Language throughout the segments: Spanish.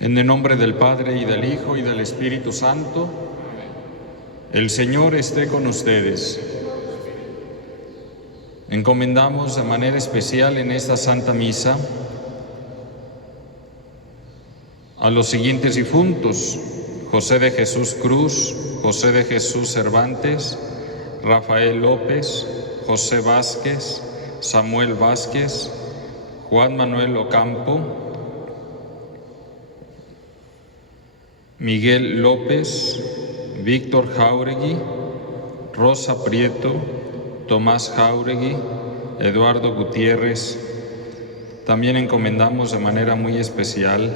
En el nombre del Padre, y del Hijo, y del Espíritu Santo. El Señor esté con ustedes. Encomendamos de manera especial en esta Santa Misa a los siguientes difuntos: José de Jesús Cruz, José de Jesús Cervantes, Rafael López, José Vázquez, Samuel Vázquez, Juan Manuel Ocampo, Miguel López, Víctor Jáuregui, Rosa Prieto, Tomás Jáuregui, Eduardo Gutiérrez. También encomendamos de manera muy especial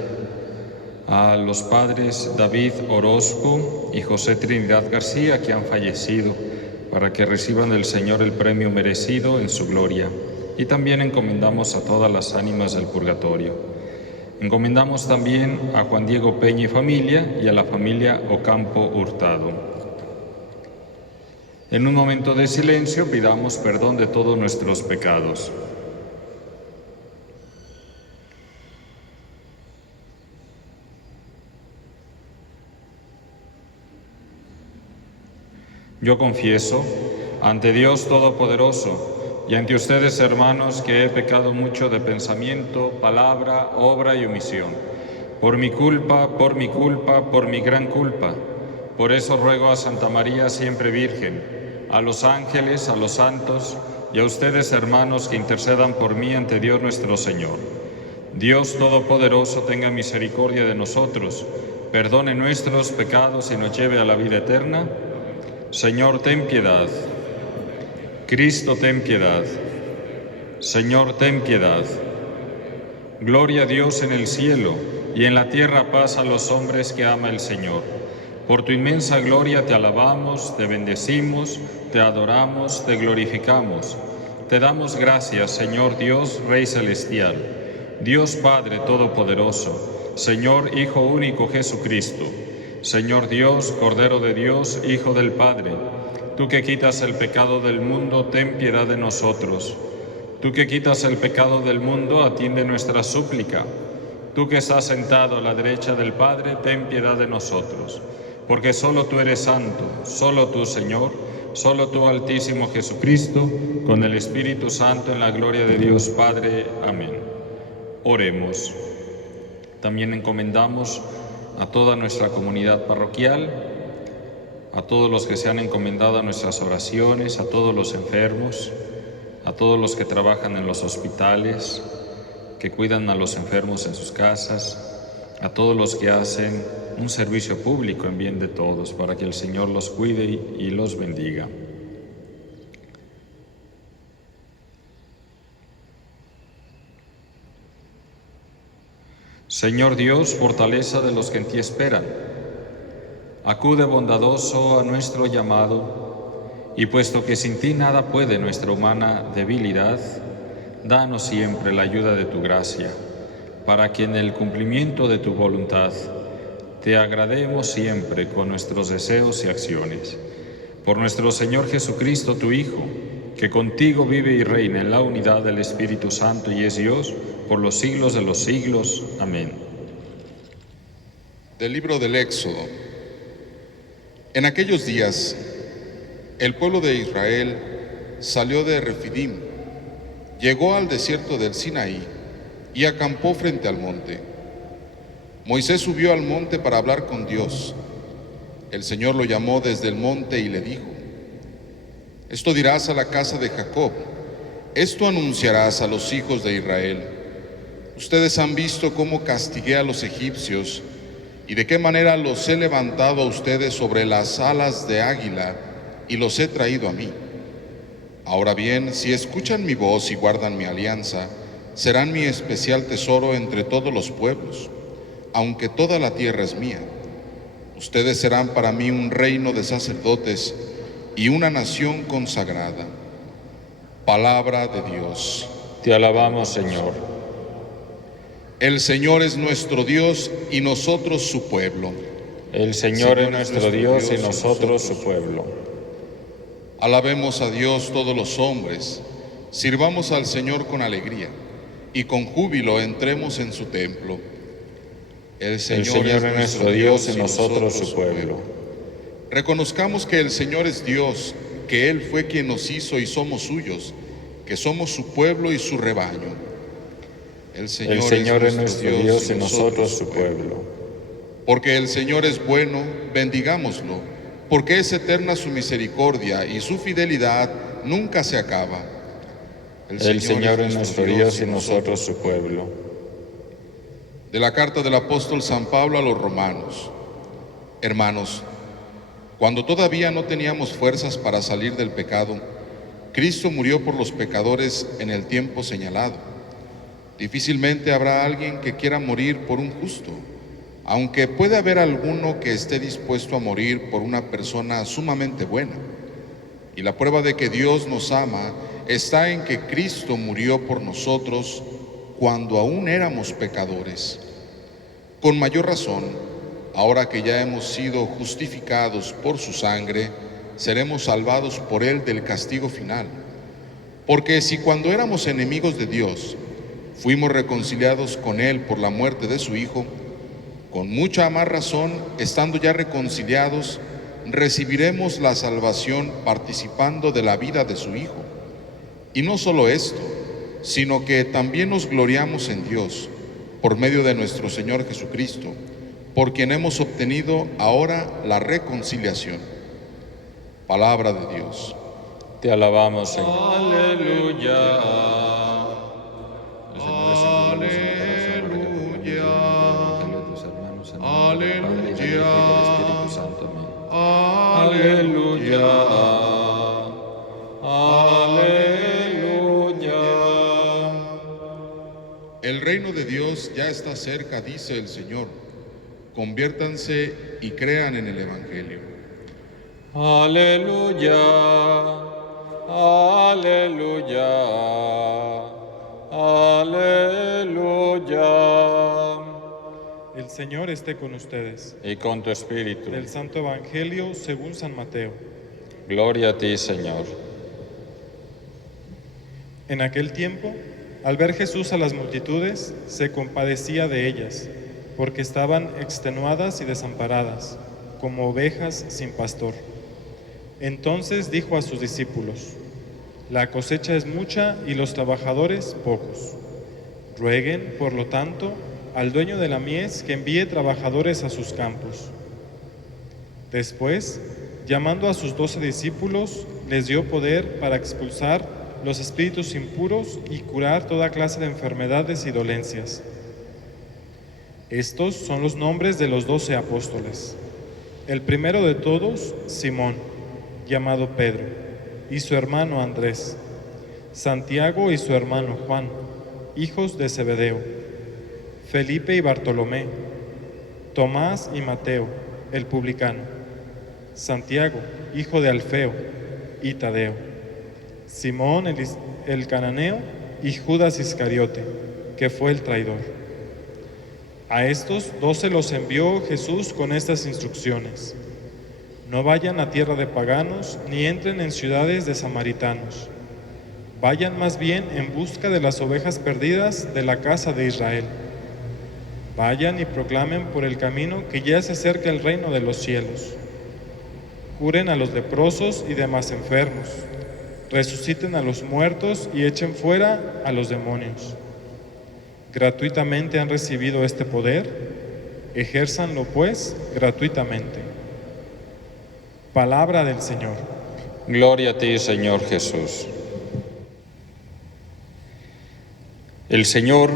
a los padres David Orozco y José Trinidad García, que han fallecido, para que reciban del Señor el premio merecido en su gloria. Y también encomendamos a todas las ánimas del purgatorio. Encomendamos también a Juan Diego Peña y familia, y a la familia Ocampo Hurtado. En un momento de silencio pidamos perdón de todos nuestros pecados. Yo confieso ante Dios Todopoderoso y ante ustedes, hermanos, que he pecado mucho de pensamiento, palabra, obra y omisión. Por mi culpa, por mi gran culpa. Por eso ruego a Santa María siempre Virgen, a los ángeles, a los santos y a ustedes, hermanos, que intercedan por mí ante Dios nuestro Señor. Dios Todopoderoso tenga misericordia de nosotros, perdone nuestros pecados y nos lleve a la vida eterna. Señor, ten piedad. Cristo, ten piedad. Señor, ten piedad. Gloria a Dios en el cielo, y en la tierra paz a los hombres que ama el Señor. Por tu inmensa gloria te alabamos, te bendecimos, te adoramos, te glorificamos. Te damos gracias, Señor Dios, Rey celestial, Dios Padre todopoderoso, Señor Hijo único Jesucristo, Señor Dios, Cordero de Dios, Hijo del Padre. Tú que quitas el pecado del mundo, ten piedad de nosotros. Tú que quitas el pecado del mundo, atiende nuestra súplica. Tú que estás sentado a la derecha del Padre, ten piedad de nosotros. Porque solo tú eres santo, solo tú, Señor, solo tú, Altísimo Jesucristo, con el Espíritu Santo, en la gloria de Dios Padre. Amén. Oremos. También encomendamos a toda nuestra comunidad parroquial, a todos los que se han encomendado a nuestras oraciones, a todos los enfermos, a todos los que trabajan en los hospitales, que cuidan a los enfermos en sus casas, a todos los que hacen un servicio público en bien de todos, para que el Señor los cuide y los bendiga. Señor Dios, fortaleza de los que en ti esperan, acude bondadoso a nuestro llamado, y puesto que sin ti nada puede nuestra humana debilidad, danos siempre la ayuda de tu gracia, para que en el cumplimiento de tu voluntad te agrademos siempre con nuestros deseos y acciones. Por nuestro Señor Jesucristo, tu Hijo, que contigo vive y reina en la unidad del Espíritu Santo y es Dios por los siglos de los siglos. Amén. Del libro del Éxodo. En aquellos días, el pueblo de Israel salió de Refidim, llegó al desierto del Sinaí y acampó frente al monte. Moisés subió al monte para hablar con Dios. El Señor lo llamó desde el monte y le dijo: Esto dirás a la casa de Jacob, esto anunciarás a los hijos de Israel. Ustedes han visto cómo castigué a los egipcios y de qué manera los he levantado a ustedes sobre las alas de águila y los he traído a mí. Ahora bien, si escuchan mi voz y guardan mi alianza, serán mi especial tesoro entre todos los pueblos, aunque toda la tierra es mía. Ustedes serán para mí un reino de sacerdotes y una nación consagrada. Palabra de Dios. Te alabamos, Señor. El Señor es nuestro Dios y nosotros su pueblo. El Señor es nuestro Dios y nosotros su pueblo. Alabemos a Dios todos los hombres, sirvamos al Señor con alegría y con júbilo entremos en su templo. El El Señor es nuestro Dios y nosotros su pueblo. Reconozcamos que el Señor es Dios, que Él fue quien nos hizo y somos suyos, que somos su pueblo y su rebaño. El Señor es nuestro Dios y nosotros su pueblo. Porque el Señor es bueno, bendigámoslo, porque es eterna su misericordia y su fidelidad nunca se acaba. El Señor es nuestro Dios y nosotros su pueblo. De la carta del apóstol San Pablo a los romanos. Hermanos, cuando todavía no teníamos fuerzas para salir del pecado, Cristo murió por los pecadores en el tiempo señalado. Difícilmente habrá alguien que quiera morir por un justo, aunque puede haber alguno que esté dispuesto a morir por una persona sumamente buena. Y la prueba de que Dios nos ama está en que Cristo murió por nosotros cuando aún éramos pecadores. Con mayor razón, ahora que ya hemos sido justificados por su sangre, seremos salvados por Él del castigo final. Porque si cuando éramos enemigos de Dios, fuimos reconciliados con Él por la muerte de su Hijo, con mucha más razón, estando ya reconciliados, recibiremos la salvación participando de la vida de su Hijo. Y no solo esto, sino que también nos gloriamos en Dios, por medio de nuestro Señor Jesucristo, por quien hemos obtenido ahora la reconciliación. Palabra de Dios. Te alabamos, Señor. Aleluya. Aleluya. Aleluya. El reino de Dios ya está cerca, dice el Señor. Conviértanse y crean en el Evangelio. Aleluya. Aleluya. Aleluya. El Señor esté con ustedes. Y con tu espíritu. Del Santo Evangelio según San Mateo. Gloria a ti, Señor. En aquel tiempo, al ver Jesús a las multitudes, se compadecía de ellas, porque estaban extenuadas y desamparadas, como ovejas sin pastor. Entonces dijo a sus discípulos: La cosecha es mucha y los trabajadores pocos. Rueguen, por lo tanto, al dueño de la mies que envíe trabajadores a sus campos. Después, llamando a sus 12 discípulos, les dio poder para expulsar los espíritus impuros y curar toda clase de enfermedades y dolencias. Estos son los nombres de los 12 apóstoles. El primero de todos, Simón, llamado Pedro, y su hermano Andrés, Santiago y su hermano Juan, hijos de Zebedeo, Felipe y Bartolomé, Tomás y Mateo, el publicano, Santiago, hijo de Alfeo, y Tadeo, Simón el cananeo y Judas Iscariote, que fue el traidor. A estos 12 los envió Jesús con estas instrucciones: No vayan a tierra de paganos, ni entren en ciudades de samaritanos. Vayan más bien en busca de las ovejas perdidas de la casa de Israel. Vayan y proclamen por el camino que ya se acerca el reino de los cielos. Curen a los leprosos y demás enfermos. Resuciten a los muertos y echen fuera a los demonios. Gratuitamente han recibido este poder, ejérzanlo pues gratuitamente. Palabra del Señor. Gloria a ti, Señor Jesús. El Señor,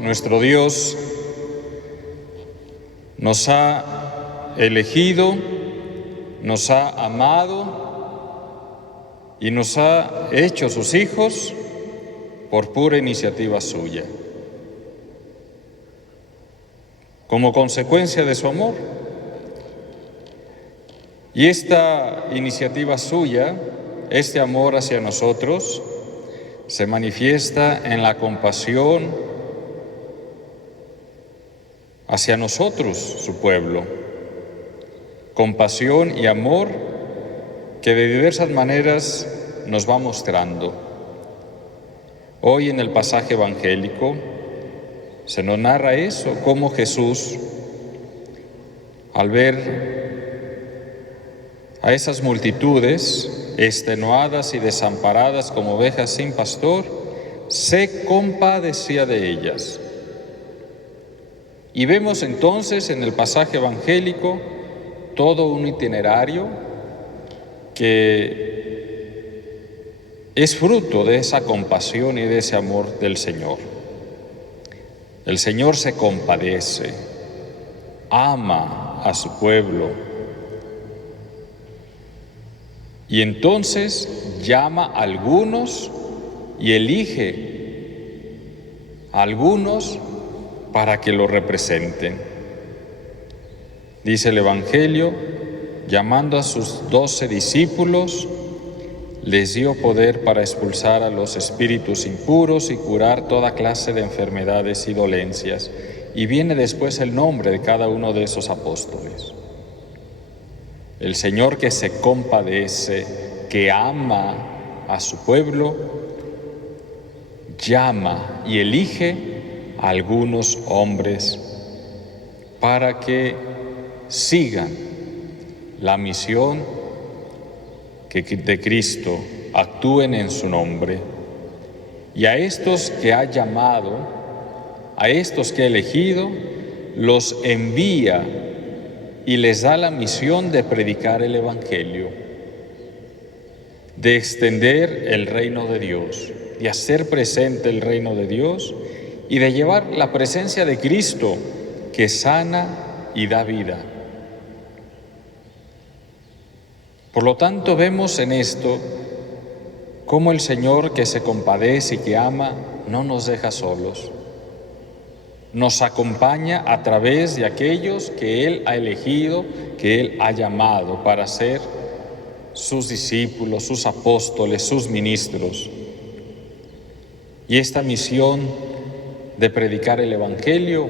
nuestro Dios, nos ha elegido, nos ha amado y nos ha hecho sus hijos por pura iniciativa suya. Como consecuencia de su amor. Y esta iniciativa suya, este amor hacia nosotros, se manifiesta en la compasión hacia nosotros, su pueblo. Compasión y amor que de diversas maneras nos va mostrando. Hoy en el pasaje evangélico se nos narra eso, cómo Jesús al ver a esas multitudes extenuadas y desamparadas como ovejas sin pastor, se compadecía de ellas. Y vemos entonces en el pasaje evangélico todo un itinerario que es fruto de esa compasión y de ese amor del Señor. El Señor se compadece, ama a su pueblo y entonces llama a algunos y elige a algunos para que lo representen. Dice el Evangelio, llamando a sus 12 discípulos, les dio poder para expulsar a los espíritus impuros y curar toda clase de enfermedades y dolencias. Y viene después el nombre de cada uno de esos apóstoles. El Señor que se compadece, que ama a su pueblo, llama y elige a algunos hombres para que sigan la misión de Cristo, actúen en su nombre. Y a estos que ha llamado, a estos que ha elegido, los envía y les da la misión de predicar el Evangelio, de extender el reino de Dios, de hacer presente el reino de Dios y de llevar la presencia de Cristo que sana y da vida. Por lo tanto, vemos en esto cómo el Señor que se compadece y que ama no nos deja solos. Nos acompaña a través de aquellos que Él ha elegido, que Él ha llamado para ser sus discípulos, sus apóstoles, sus ministros. Y esta misión de predicar el Evangelio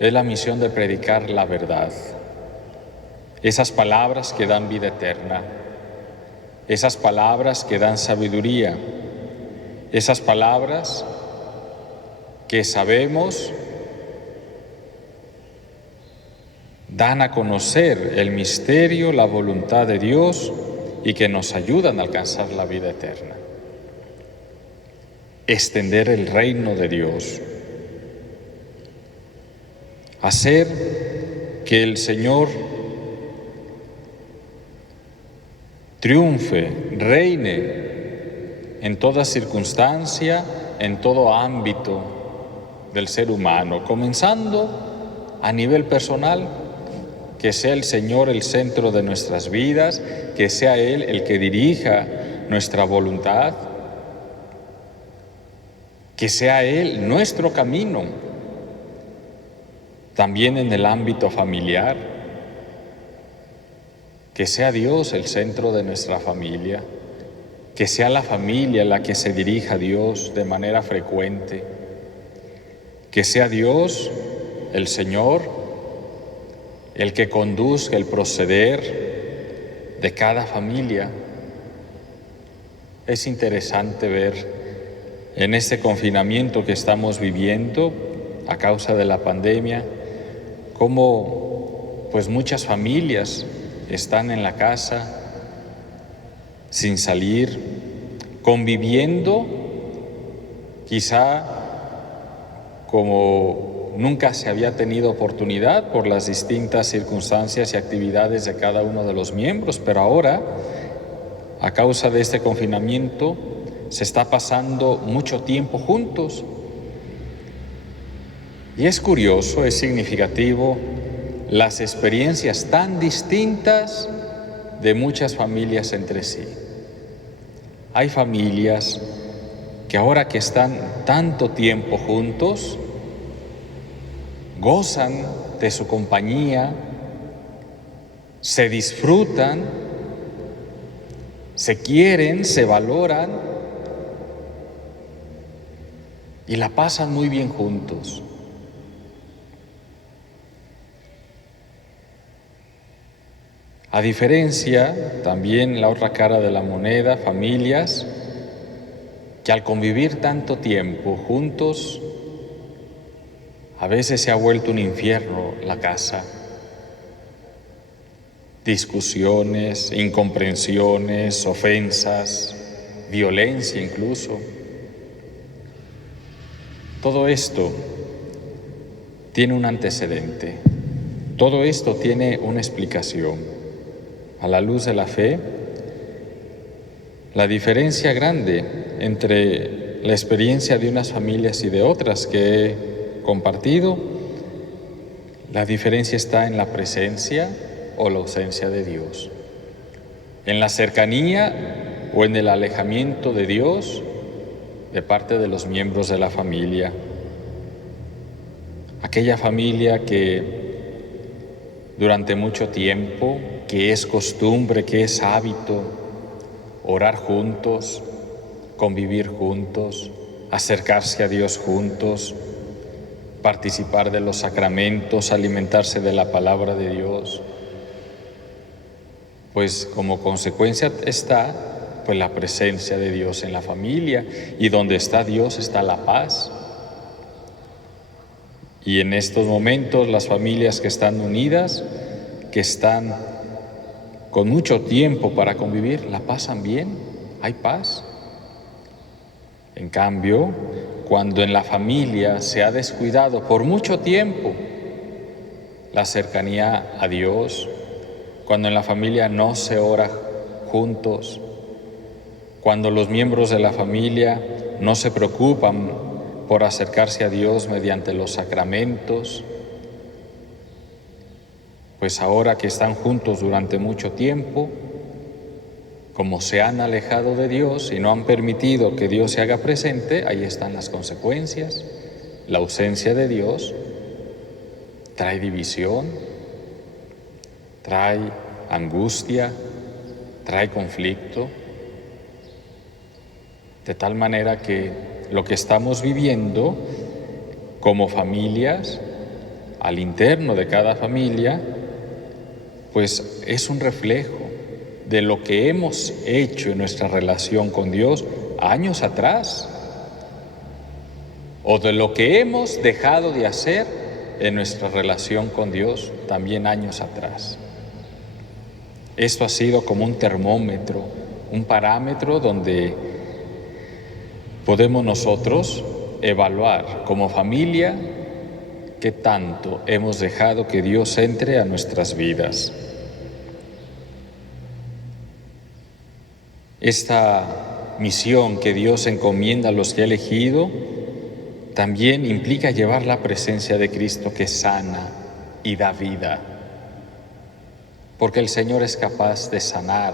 es la misión de predicar la verdad. Esas palabras que dan vida eterna, esas palabras que dan sabiduría, esas palabras que sabemos dan a conocer el misterio, la voluntad de Dios y que nos ayudan a alcanzar la vida eterna. Extender el reino de Dios. Hacer que el Señor triunfe, reine en toda circunstancia, en todo ámbito del ser humano, comenzando a nivel personal, que sea el Señor el centro de nuestras vidas, que sea Él el que dirija nuestra voluntad, que sea Él nuestro camino, también en el ámbito familiar, que sea Dios el centro de nuestra familia, que sea la familia la que se dirija a Dios de manera frecuente, que sea Dios, el Señor, el que conduzca el proceder de cada familia. Es interesante ver en este confinamiento que estamos viviendo a causa de la pandemia, cómo pues muchas familias están en la casa, sin salir, conviviendo, quizá como nunca se había tenido oportunidad por las distintas circunstancias y actividades de cada uno de los miembros, pero ahora, a causa de este confinamiento, se está pasando mucho tiempo juntos. Y es curioso, es significativo las experiencias tan distintas de muchas familias entre sí. Hay familias que ahora que están tanto tiempo juntos, gozan de su compañía, se disfrutan, se quieren, se valoran y la pasan muy bien juntos. A diferencia, también la otra cara de la moneda, familias que al convivir tanto tiempo juntos, a veces se ha vuelto un infierno la casa. discusiones, incomprensiones, ofensas, violencia incluso. Todo esto tiene un antecedente, todo esto tiene una explicación. A la luz de la fe, la diferencia grande entre la experiencia de unas familias y de otras que he compartido, la diferencia está en la presencia o la ausencia de Dios, en la cercanía o en el alejamiento de Dios de parte de los miembros de la familia. Aquella familia que durante mucho tiempo, que es costumbre, que es hábito, orar juntos, convivir juntos, acercarse a Dios juntos, participar de los sacramentos, alimentarse de la palabra de Dios. Pues como consecuencia está pues la presencia de Dios en la familia, y donde está Dios está la paz. Y en estos momentos las familias que están unidas, que están con mucho tiempo para convivir, la pasan bien, hay paz. En cambio, cuando en la familia se ha descuidado por mucho tiempo la cercanía a Dios, cuando en la familia no se ora juntos, cuando los miembros de la familia no se preocupan por acercarse a Dios mediante los sacramentos, pues ahora que están juntos durante mucho tiempo, como se han alejado de Dios y no han permitido que Dios se haga presente, ahí están las consecuencias. La ausencia de Dios trae división, trae angustia, trae conflicto, de tal manera que lo que estamos viviendo como familias, al interno de cada familia, pues es un reflejo de lo que hemos hecho en nuestra relación con Dios años atrás, o de lo que hemos dejado de hacer en nuestra relación con Dios también años atrás. Esto ha sido como un termómetro, un parámetro donde podemos nosotros evaluar como familia qué tanto hemos dejado que Dios entre a nuestras vidas. Esta misión que Dios encomienda a los que ha elegido también implica llevar la presencia de Cristo, que sana y da vida, porque el Señor es capaz de sanar,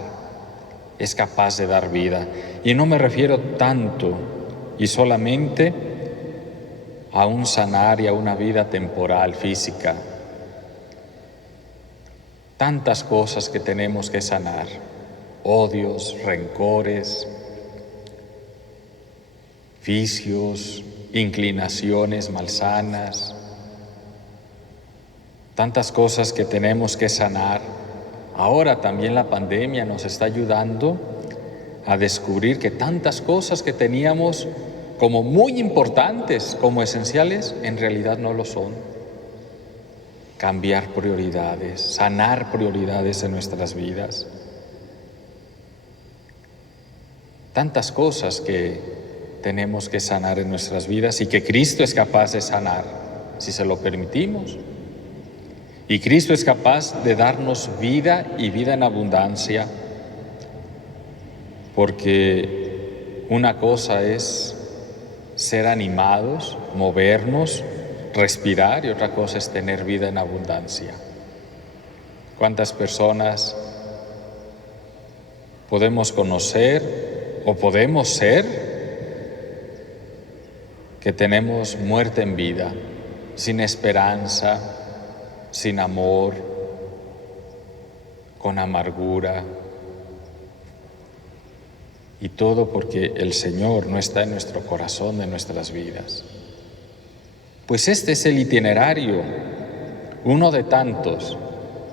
es capaz de dar vida. Y no me refiero tanto y solamente a un sanar y a una vida temporal, física. Tantas cosas que tenemos que sanar, odios, rencores, vicios, inclinaciones malsanas, tantas cosas que tenemos que sanar. Ahora también la pandemia nos está ayudando a descubrir que tantas cosas que teníamos como muy importantes, como esenciales, en realidad no lo son. Cambiar prioridades, sanar prioridades en nuestras vidas. Tantas cosas que tenemos que sanar en nuestras vidas y que Cristo es capaz de sanar, si se lo permitimos. Y Cristo es capaz de darnos vida y vida en abundancia, porque una cosa es ser animados, movernos, respirar, y otra cosa es tener vida en abundancia. ¿Cuántas personas podemos conocer o podemos ser que tenemos muerte en vida, sin esperanza, sin amor, con amargura? Y todo porque el Señor no está en nuestro corazón, en nuestras vidas. Pues este es el itinerario, uno de tantos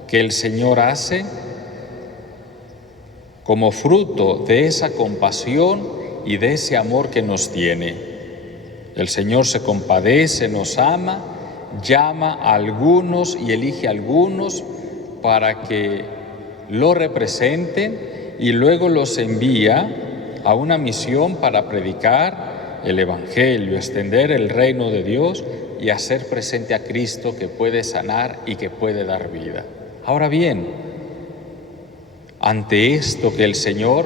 que el Señor hace como fruto de esa compasión y de ese amor que nos tiene. El Señor se compadece, nos ama, llama a algunos y elige a algunos para que lo representen y luego los envía a una misión para predicar el Evangelio, extender el reino de Dios y hacer presente a Cristo, que puede sanar y que puede dar vida. Ahora bien, ante esto que el Señor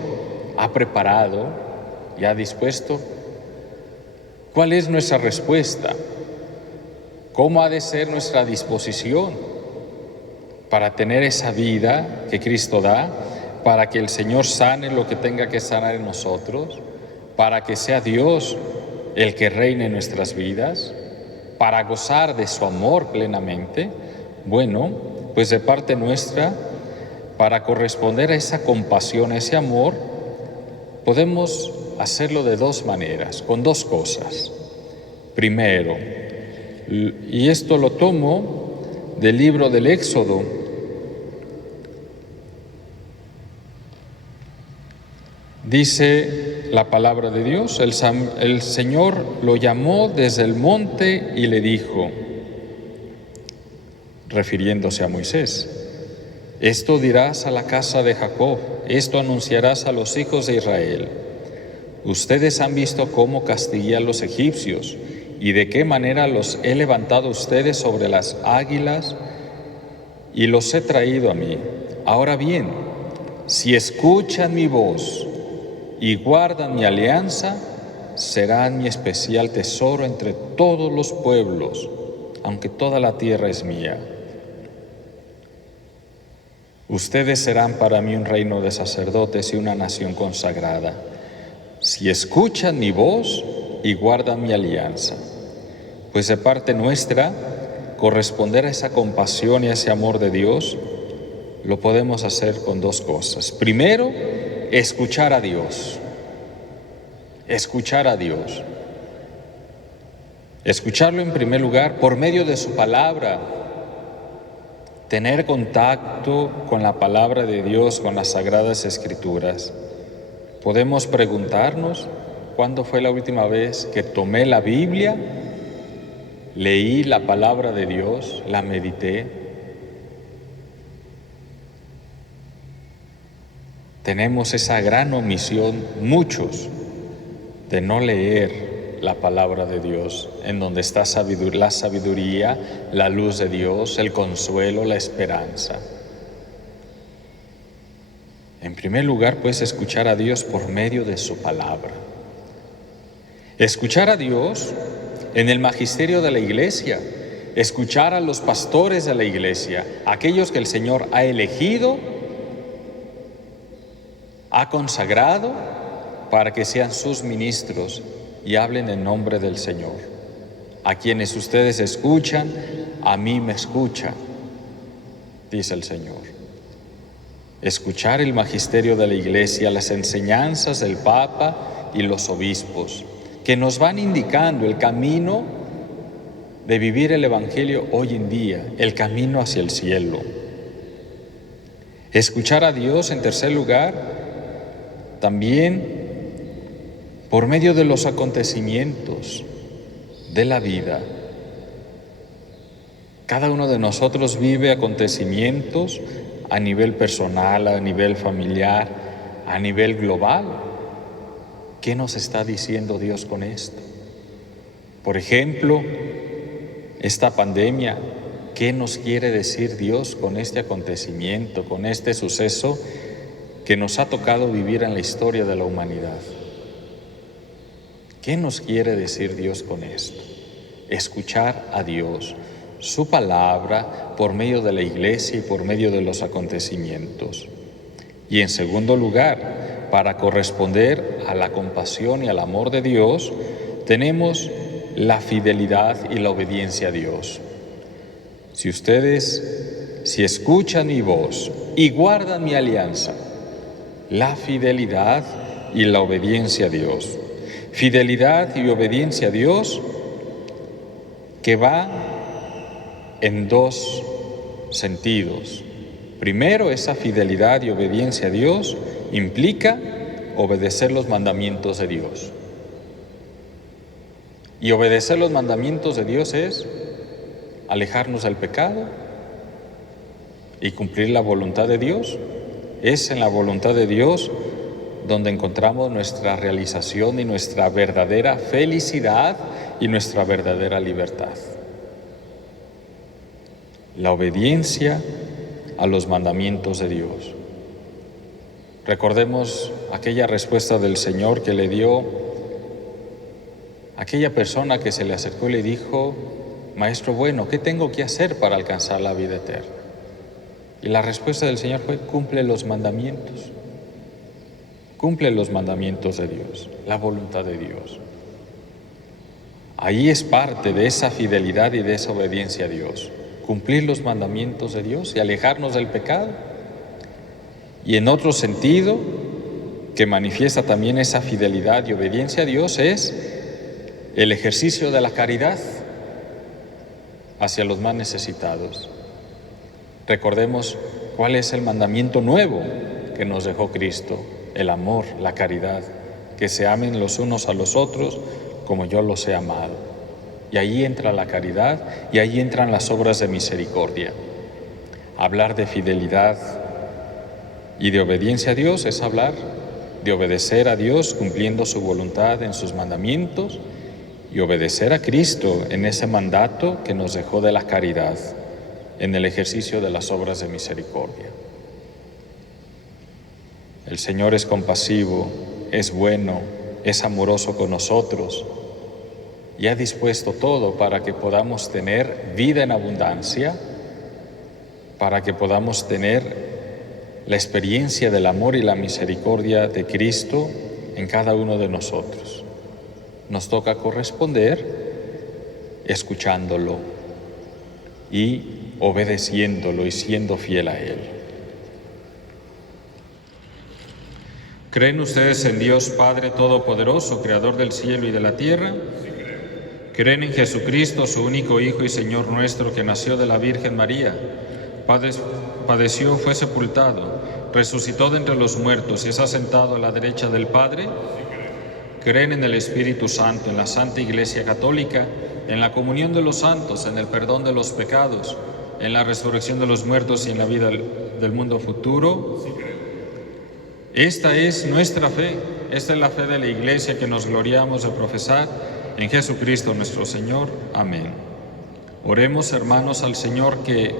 ha preparado y ha dispuesto, ¿cuál es nuestra respuesta? ¿Cómo ha de ser nuestra disposición para tener esa vida que Cristo da, para que el Señor sane lo que tenga que sanar en nosotros, para que sea Dios el que reine en nuestras vidas, para gozar de su amor plenamente? Bueno, pues de parte nuestra, para corresponder a esa compasión, a ese amor, podemos hacerlo de dos maneras, con dos cosas. Primero, y esto lo tomo del libro del Éxodo, dice la palabra de Dios, el Señor lo llamó desde el monte y le dijo, refiriéndose a Moisés, esto dirás a la casa de Jacob, esto anunciarás a los hijos de Israel. Ustedes han visto cómo castigué a los egipcios y de qué manera los he levantado a ustedes sobre las águilas y los he traído a mí. Ahora bien, si escuchan mi voz y guardan mi alianza, serán mi especial tesoro entre todos los pueblos, aunque toda la tierra es mía. Ustedes serán para mí un reino de sacerdotes y una nación consagrada, si escuchan mi voz y guardan mi alianza. Pues de parte nuestra, corresponder a esa compasión y a ese amor de Dios, lo podemos hacer con dos cosas. Primero, escuchar a Dios. Escuchar a Dios. Escucharlo en primer lugar por medio de su palabra. Tener contacto con la palabra de Dios, con las Sagradas Escrituras. Podemos preguntarnos, ¿cuándo fue la última vez que tomé la Biblia, leí la palabra de Dios, la medité? Tenemos esa gran omisión, muchos, de no leer la palabra de Dios, en donde está la sabiduría, la luz de Dios, el consuelo, la esperanza. En primer lugar, pues, escuchar a Dios por medio de su palabra. Escuchar a Dios en el magisterio de la Iglesia, escuchar a los pastores de la Iglesia, aquellos que el Señor ha elegido, ha consagrado para que sean sus ministros y hablen en nombre del Señor. A quienes ustedes escuchan, a mí me escuchan, dice el Señor. Escuchar el magisterio de la Iglesia, las enseñanzas del Papa y los obispos, que nos van indicando el camino de vivir el Evangelio hoy en día, el camino hacia el cielo. Escuchar a Dios, en tercer lugar, también por medio de los acontecimientos de la vida. Cada uno de nosotros vive acontecimientos a nivel personal, a nivel familiar, a nivel global. ¿Qué nos está diciendo Dios con esto? Por ejemplo, esta pandemia, ¿qué nos quiere decir Dios con este acontecimiento, con este suceso que nos ha tocado vivir en la historia de la humanidad? ¿Qué nos quiere decir Dios con esto? Escuchar a Dios, su palabra, por medio de la Iglesia y por medio de los acontecimientos. Y en segundo lugar, para corresponder a la compasión y al amor de Dios, tenemos la fidelidad y la obediencia a Dios. Si escuchan mi voz y guardan mi alianza, la fidelidad y la obediencia a Dios. Fidelidad y obediencia a Dios que va en dos sentidos. Primero, esa fidelidad y obediencia a Dios implica obedecer los mandamientos de Dios. Y obedecer los mandamientos de Dios es alejarnos del pecado y cumplir la voluntad de Dios Es en la voluntad de Dios donde encontramos nuestra realización y nuestra verdadera felicidad y nuestra verdadera libertad. La obediencia a los mandamientos de Dios. Recordemos aquella respuesta del Señor que le dio aquella persona que se le acercó y le dijo: Maestro bueno, ¿qué tengo que hacer para alcanzar la vida eterna? Y la respuesta del Señor fue: cumple los mandamientos. Cumple los mandamientos de Dios, la voluntad de Dios. Ahí es parte de esa fidelidad y de esa obediencia a Dios. Cumplir los mandamientos de Dios y alejarnos del pecado. Y en otro sentido, que manifiesta también esa fidelidad y obediencia a Dios, es el ejercicio de la caridad hacia los más necesitados. Recordemos cuál es el mandamiento nuevo que nos dejó Cristo: el amor, la caridad, que se amen los unos a los otros como yo los he amado. Y ahí entra la caridad y ahí entran las obras de misericordia. Hablar de fidelidad y de obediencia a Dios es hablar de obedecer a Dios cumpliendo su voluntad en sus mandamientos y obedecer a Cristo en ese mandato que nos dejó de la caridad, en el ejercicio de las obras de misericordia. El Señor es compasivo, es bueno, es amoroso con nosotros y ha dispuesto todo para que podamos tener vida en abundancia, para que podamos tener la experiencia del amor y la misericordia de Cristo en cada uno de nosotros. Nos toca corresponder escuchándolo y obedeciéndolo y siendo fiel a Él. ¿Creen ustedes en Dios Padre Todopoderoso, Creador del cielo y de la tierra? ¿Creen en Jesucristo, su único Hijo y Señor nuestro, que nació de la Virgen María? Padeció, fue sepultado, resucitó de entre los muertos y es asentado a la derecha del Padre. ¿Creen en el Espíritu Santo, en la Santa Iglesia Católica, en la comunión de los santos, en el perdón de los pecados, en la resurrección de los muertos y en la vida del mundo futuro? Esta es nuestra fe, esta es la fe de la Iglesia que nos gloriamos de profesar en Jesucristo nuestro Señor. Amén. Oremos, hermanos, al Señor que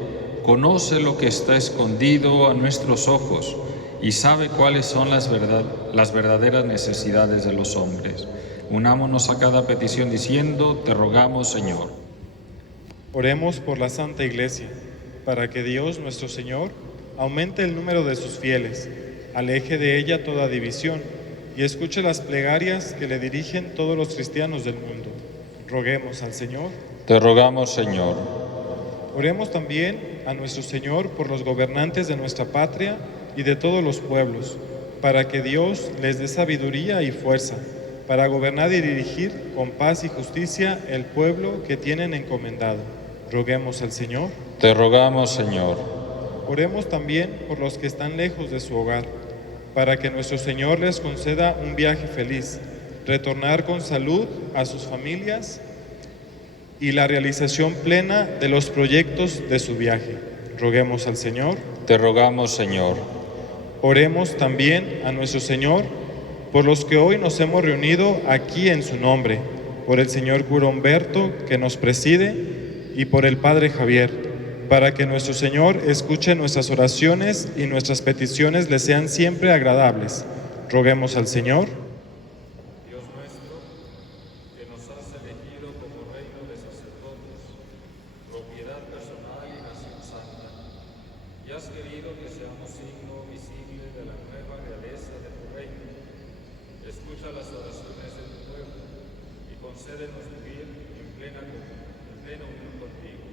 conoce lo que está escondido a nuestros ojos y sabe cuáles son las verdaderas necesidades de los hombres. Unámonos a cada petición diciendo: te rogamos, Señor. Oremos por la Santa Iglesia, para que Dios nuestro Señor aumente el número de sus fieles, aleje de ella toda división y escuche las plegarias que le dirigen todos los cristianos del mundo. Roguemos al Señor. Te rogamos, Señor. Oremos también a nuestro Señor por los gobernantes de nuestra patria y de todos los pueblos, para que Dios les dé sabiduría y fuerza, para gobernar y dirigir con paz y justicia el pueblo que tienen encomendado. Roguemos al Señor. Te rogamos, Señor. Oremos también por los que están lejos de su hogar, para que nuestro Señor les conceda un viaje feliz, retornar con salud a sus familias y la realización plena de los proyectos de su viaje. Roguemos al Señor. Te rogamos, Señor. Oremos también a nuestro Señor por los que hoy nos hemos reunido aquí en su nombre, por el Señor cura Humberto que nos preside y por el Padre Javier, para que nuestro Señor escuche nuestras oraciones y nuestras peticiones le sean siempre agradables. Roguemos al Señor. Dios nuestro, que nos has elegido como reino de sacerdotes, propiedad personal y nación santa, y has querido que seamos signo visible de la nueva realeza de tu reino. Escucha las oraciones de tu pueblo y concédenos vivir en plena unión contigo,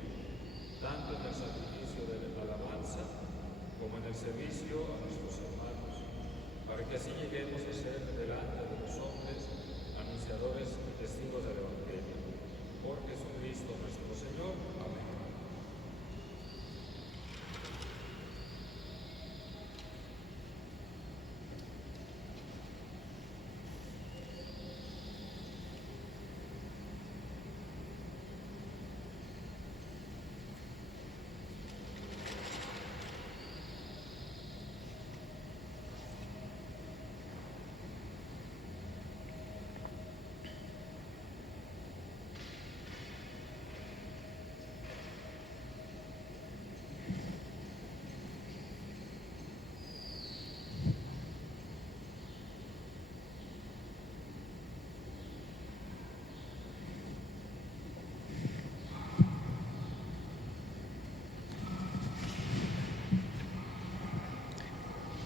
tanto en el sacrificio de la alabanza como en el servicio a nuestros hermanos, para que así lleguemos a ser delante de los hombres anunciadores y testigos del Evangelio. Por Jesucristo nuestro Señor. Amén.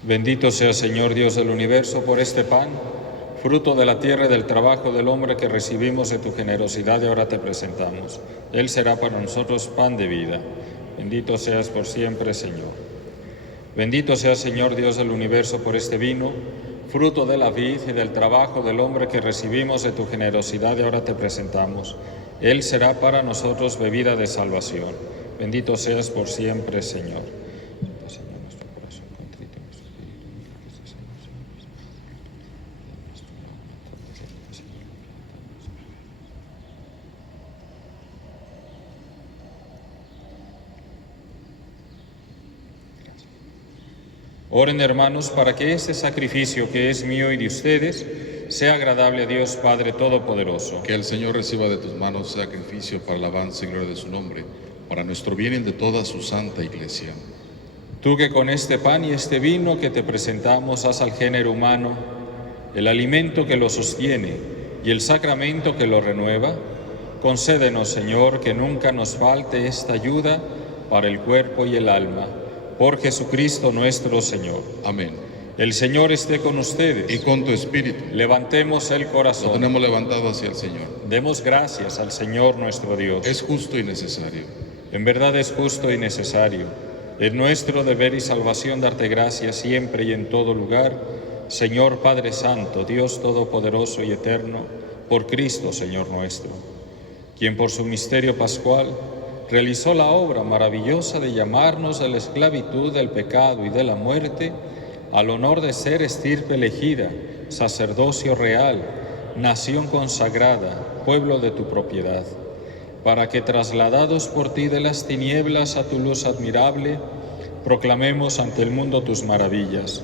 Bendito sea, Señor Dios del universo, por este pan, fruto de la tierra y del trabajo del hombre que recibimos de tu generosidad y ahora te presentamos. Él será para nosotros pan de vida. Bendito seas por siempre, Señor. Bendito sea, Señor Dios del universo, por este vino, fruto de la vid y del trabajo del hombre que recibimos de tu generosidad y ahora te presentamos. Él será para nosotros bebida de salvación. Bendito seas por siempre, Señor. Oren, hermanos, para que este sacrificio que es mío y de ustedes sea agradable a Dios Padre Todopoderoso. Que el Señor reciba de tus manos sacrificio para alabanza y gloria de su nombre, para nuestro bien y el de toda su santa Iglesia. Tú que con este pan y este vino que te presentamos haz al género humano el alimento que lo sostiene y el sacramento que lo renueva, concédenos, Señor, que nunca nos falte esta ayuda para el cuerpo y el alma. Por Jesucristo nuestro Señor. Amén. El Señor esté con ustedes. Y con tu espíritu. Levantemos el Lo corazón. tenemos levantado hacia el Señor. Demos gracias al Señor nuestro Dios. Es justo y necesario. En verdad es justo y necesario. Es nuestro deber y salvación darte gracias siempre y en todo lugar, Señor Padre Santo, Dios Todopoderoso y Eterno, por Cristo, Señor nuestro, quien por su misterio pascual realizó la obra maravillosa de llamarnos de la esclavitud, del pecado y de la muerte al honor de ser estirpe elegida, sacerdocio real, nación consagrada, pueblo de tu propiedad, para que trasladados por ti de las tinieblas a tu luz admirable, proclamemos ante el mundo tus maravillas.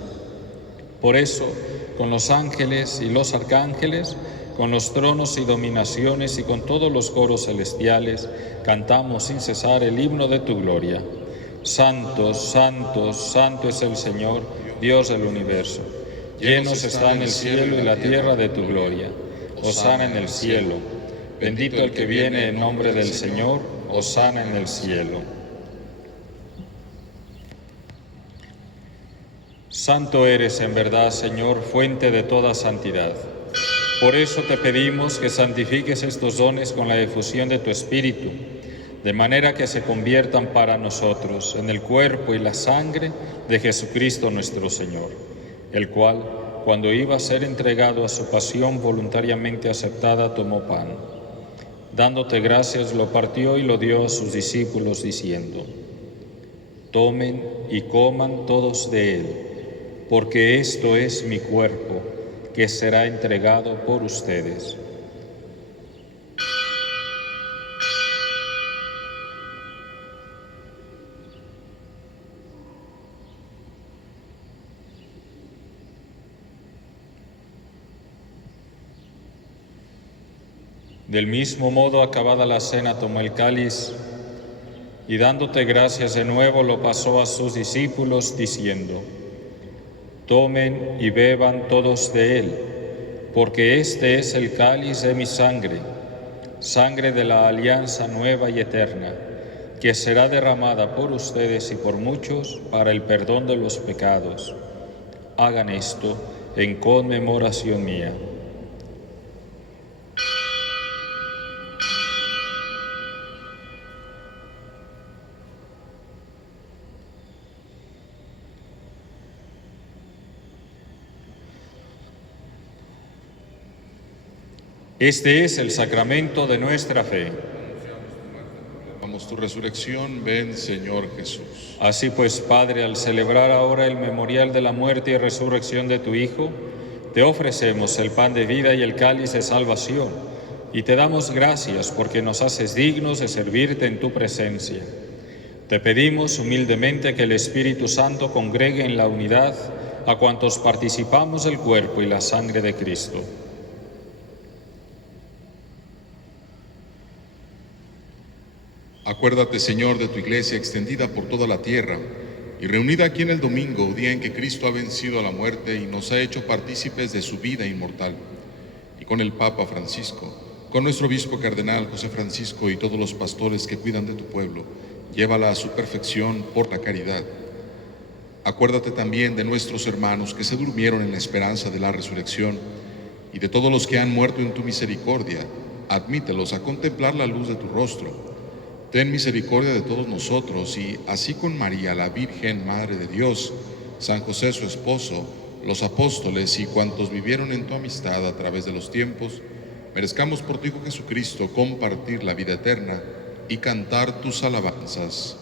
Por eso, con los ángeles y los arcángeles, con los tronos y dominaciones y con todos los coros celestiales, cantamos sin cesar el himno de tu gloria. Santo, santo, santo es el Señor, Dios del universo. Llenos están el cielo y la tierra de tu gloria. Hosana en el cielo. Bendito el que viene en nombre del Señor. Hosana en el cielo. Santo eres en verdad, Señor, fuente de toda santidad. Por eso te pedimos que santifiques estos dones con la efusión de tu Espíritu, de manera que se conviertan para nosotros en el cuerpo y la sangre de Jesucristo nuestro Señor, el cual, cuando iba a ser entregado a su pasión voluntariamente aceptada, tomó pan. Dándote gracias, lo partió y lo dio a sus discípulos, diciendo: Tomen y coman todos de él, porque esto es mi cuerpo, que será entregado por ustedes. Del mismo modo, acabada la cena, tomó el cáliz y dándote gracias de nuevo, lo pasó a sus discípulos, diciendo: Tomen y beban todos de él, porque este es el cáliz de mi sangre, sangre de la alianza nueva y eterna, que será derramada por ustedes y por muchos para el perdón de los pecados. Hagan esto en conmemoración mía. Este es el sacramento de nuestra fe. Vamos tu resurrección, ven, Señor Jesús. Así pues, Padre, al celebrar ahora el memorial de la muerte y resurrección de tu Hijo, te ofrecemos el pan de vida y el cáliz de salvación, y te damos gracias porque nos haces dignos de servirte en tu presencia. Te pedimos humildemente que el Espíritu Santo congregue en la unidad a cuantos participamos del cuerpo y la sangre de Cristo. Acuérdate, Señor, de tu iglesia extendida por toda la tierra y reunida aquí en el domingo, día en que Cristo ha vencido a la muerte y nos ha hecho partícipes de su vida inmortal. Y con el Papa Francisco, con nuestro obispo cardenal José Francisco y todos los pastores que cuidan de tu pueblo, llévala a su perfección por la caridad. Acuérdate también de nuestros hermanos que se durmieron en la esperanza de la resurrección y de todos los que han muerto en tu misericordia. Admítelos a contemplar la luz de tu rostro. Ten misericordia de todos nosotros y, así con María, la Virgen, Madre de Dios, San José su esposo, los apóstoles y cuantos vivieron en tu amistad a través de los tiempos, merezcamos por tu Hijo Jesucristo compartir la vida eterna y cantar tus alabanzas.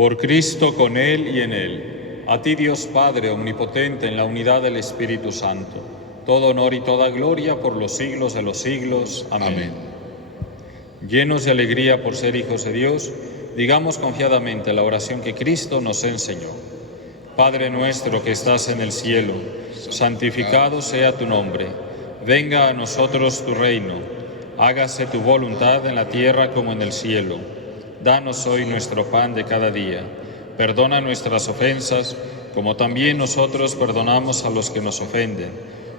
Por Cristo, con Él y en Él, a ti Dios Padre omnipotente en la unidad del Espíritu Santo, todo honor y toda gloria por los siglos de los siglos. Amén. Amén. Llenos de alegría por ser hijos de Dios, digamos confiadamente la oración que Cristo nos enseñó. Padre nuestro que estás en el cielo, santificado sea tu nombre. Venga a nosotros tu reino. Hágase tu voluntad en la tierra como en el cielo. Danos hoy nuestro pan de cada día. Perdona nuestras ofensas, como también nosotros perdonamos a los que nos ofenden.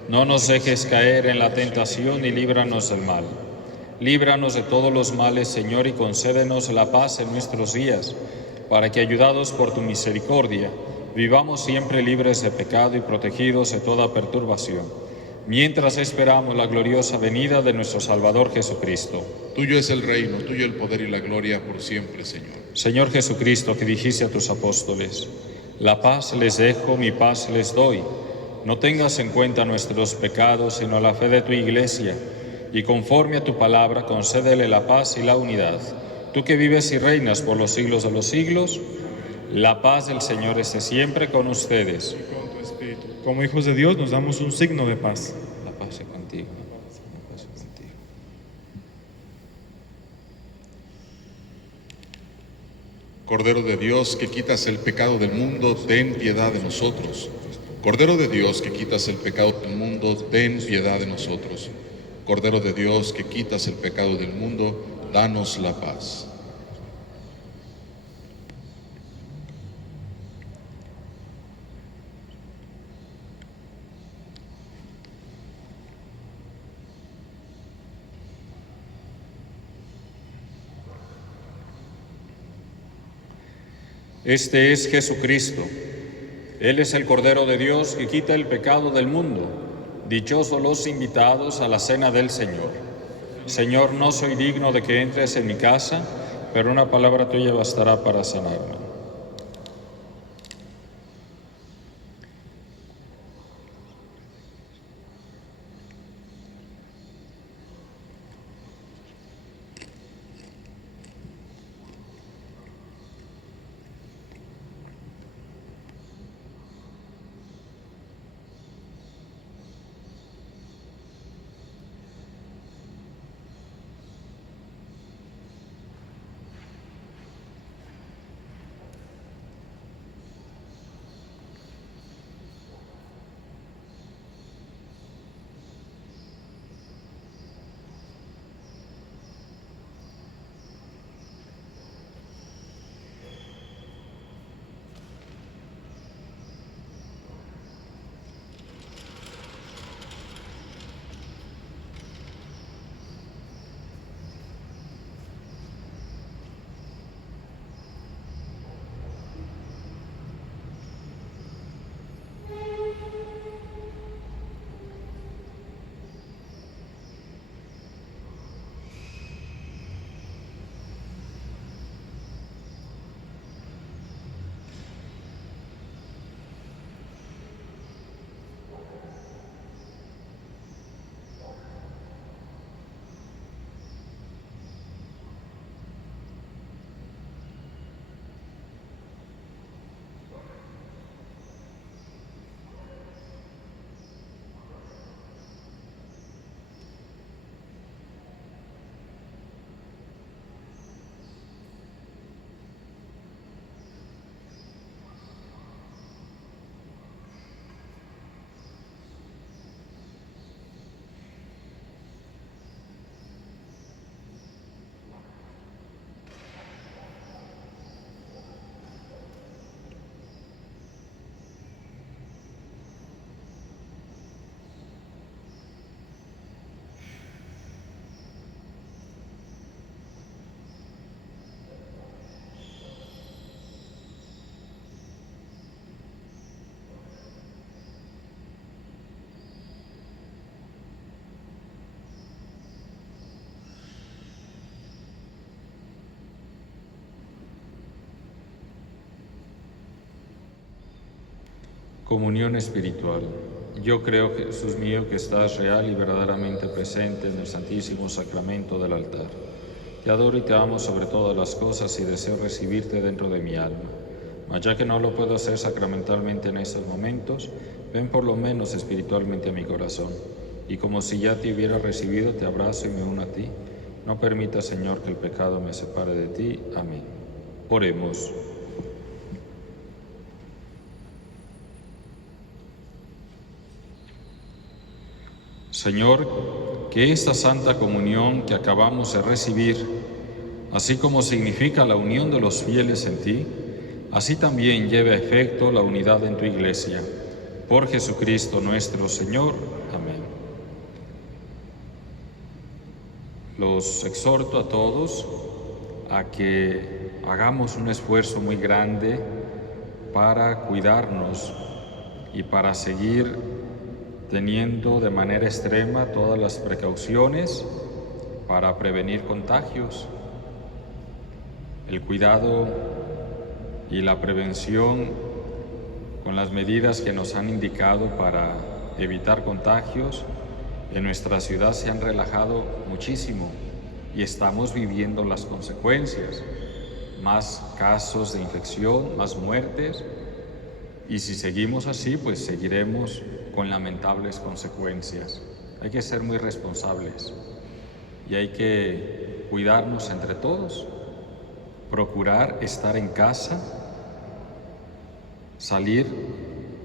No nos dejes caer en la tentación y líbranos del mal. Líbranos de todos los males, Señor, y concédenos la paz en nuestros días, para que, ayudados por tu misericordia, vivamos siempre libres de pecado y protegidos de toda perturbación, mientras esperamos la gloriosa venida de nuestro Salvador Jesucristo. Tuyo es el reino, tuyo el poder y la gloria por siempre, Señor. Señor Jesucristo, que dijiste a tus apóstoles, la paz les dejo, mi paz les doy. No tengas en cuenta nuestros pecados, sino la fe de tu Iglesia, y conforme a tu palabra, concédele la paz y la unidad. Tú que vives y reinas por los siglos de los siglos, la paz del Señor esté siempre con ustedes. Y con tu espíritu. Como hijos de Dios nos damos un signo de paz. La paz sea contigo. La paz sea contigo. Cordero de Dios, que quitas el pecado del mundo, ten piedad de nosotros. Cordero de Dios, que quitas el pecado del mundo, ten piedad de nosotros. Cordero de Dios, que quitas el pecado del mundo, danos la paz. Este es Jesucristo. Él es el Cordero de Dios que quita el pecado del mundo. Dichosos los invitados a la cena del Señor. Señor, no soy digno de que entres en mi casa, pero una palabra tuya bastará para sanarme. Comunión espiritual. Yo creo, Jesús mío, que estás real y verdaderamente presente en el Santísimo Sacramento del altar. Te adoro y te amo sobre todas las cosas y deseo recibirte dentro de mi alma. Mas ya que no lo puedo hacer sacramentalmente en estos momentos, ven por lo menos espiritualmente a mi corazón. Y como si ya te hubiera recibido, te abrazo y me uno a ti. No permita, Señor, que el pecado me separe de ti. Amén. Oremos. Señor, que esta Santa Comunión que acabamos de recibir, así como significa la unión de los fieles en ti, así también lleve a efecto la unidad en tu Iglesia. Por Jesucristo nuestro Señor. Amén. Los exhorto a todos a que hagamos un esfuerzo muy grande para cuidarnos y para seguir teniendo de manera extrema todas las precauciones para prevenir contagios. El cuidado y la prevención con las medidas que nos han indicado para evitar contagios en nuestra ciudad se han relajado muchísimo y estamos viviendo las consecuencias. Más casos de infección, más muertes, y si seguimos así, pues seguiremos con lamentables consecuencias. Hay que ser muy responsables y hay que cuidarnos entre todos, procurar estar en casa, salir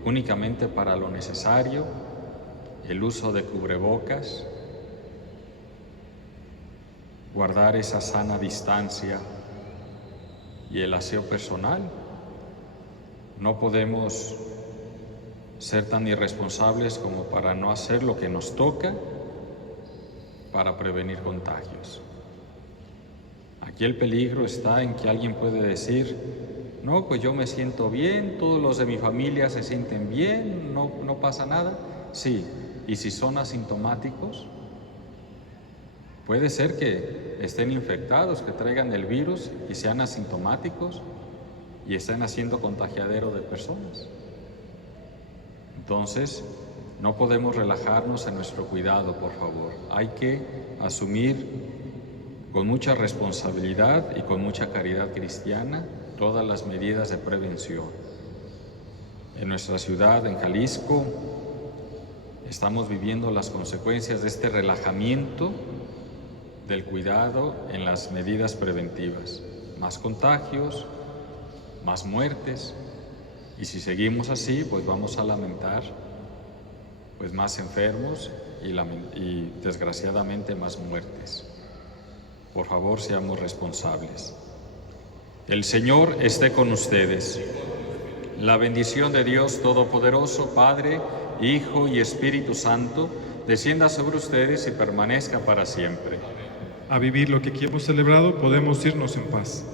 únicamente para lo necesario, el uso de cubrebocas, guardar esa sana distancia y el aseo personal. No podemos ser tan irresponsables como para no hacer lo que nos toca para prevenir contagios. Aquí el peligro está en que alguien puede decir: no, pues yo me siento bien, todos los de mi familia se sienten bien, no pasa nada. Sí, y si son asintomáticos, puede ser que estén infectados, que traigan el virus y sean asintomáticos y estén haciendo contagiadero de personas. Entonces, no podemos relajarnos en nuestro cuidado, por favor. Hay que asumir con mucha responsabilidad y con mucha caridad cristiana todas las medidas de prevención. En nuestra ciudad, en Jalisco, estamos viviendo las consecuencias de este relajamiento del cuidado en las medidas preventivas. Más contagios, más muertes, y si seguimos así, pues vamos a lamentar pues más enfermos y desgraciadamente más muertes. Por favor, seamos responsables. El Señor esté con ustedes. La bendición de Dios Todopoderoso, Padre, Hijo y Espíritu Santo, descienda sobre ustedes y permanezca para siempre. A vivir lo que aquí hemos celebrado, podemos irnos en paz.